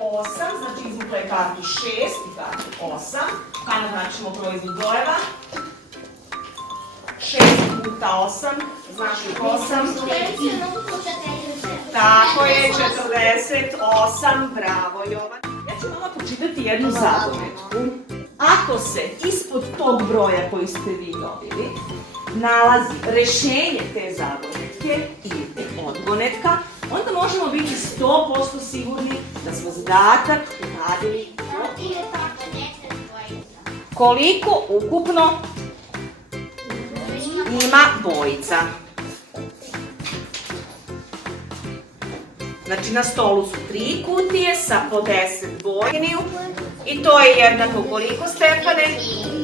8, znači izvukla je kartu 6 i kartu 8. Kada značimo proizvod brojeva? 6 puta 8, znači 8. Tako je, 48, bravo Jovan. Ja ću vama počitati jednu zagonetku. Ako se ispod tog broja koji ste vi dobili nalazi rešenje te zagonetke ili odgonetka, onda možemo biti 100% sigurni da smo zadatak uradili koliko ukupno ima bojica. Znači na stolu su 3 kutije sa po 10 boja. I to je jednako koliko, Stefane?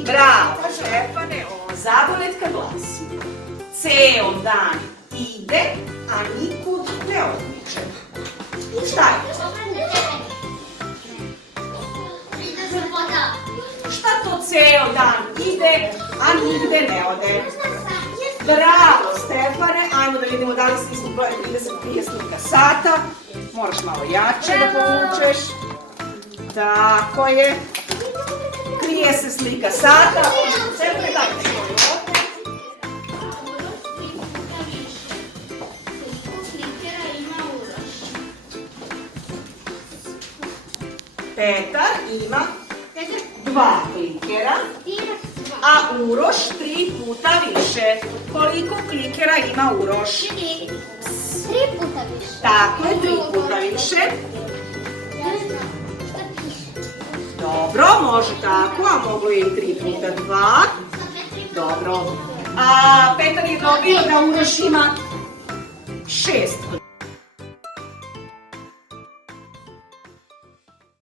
Bravo, Stefane, ova zagonetka glasi: ceo dan ide, a nikud ne odmiče. Šta je? Šta to ceo dan ide, a nigde ne ode? Bravo, Stefane. Ajmo da vidimo da li se ispod broja 30 krije slika sata. Moraš malo jače da povučeš. Tako je. Krije se slika sata. Stefane, dajte svoju ovdje. Petar ima 2 klikera, a Uroš 3 puta više. Koliko klikera ima Uroš? 3 puta više. Tako je, 3 puta više. Dobro, može tako, a mogu je i 3 puta 2. Dobro. A Petar je dobio da Uroš ima 6 klikera.